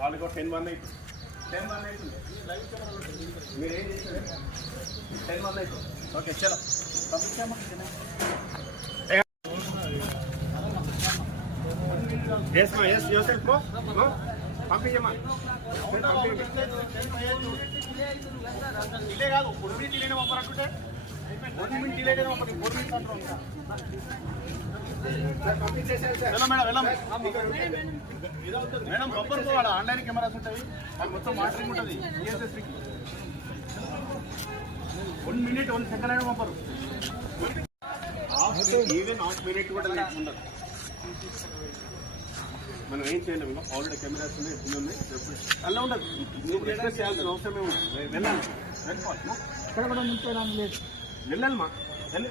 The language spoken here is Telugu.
వాళ్ళకి 10-1 అవుతుంది. 10-1 అవుతుంది. మీరు ఏం చేశారు? 10-1 అవుతుంది. ఓకే చలో పంపించమ్మా. డిలే కాదు, 4 minutes డిలేనే పంపారంటుంటే 1 minute డిలే అయినా పంపండి. 4 minutes అంటారు. మేడం పంపరు కూడా ఆన్లైన్ కెమెరాస్ ఉంటాయి, అది మొత్తం మానిటరింగ్ ఉంటుంది. ఈఎస్ఎస్కి 1 minute 1 second అయినా పంపరు. ఈవెన్ హాఫ్ మినిట్ కూడా ఉండదు. మనం ఏం చేయలేము. ఇంకా ఆల్రెడీ కెమెరాస్ ఉన్నాయి, ఎన్ని ఉన్నాయి అలా ఉండదు. నువ్వు రిక్వెస్ట్ చేయాల్సిన అవసరమే ఉంది. వెళ్ళాలి, వెళ్ళిపోవాలి. వెళ్ళాలి మా వెళ్ళి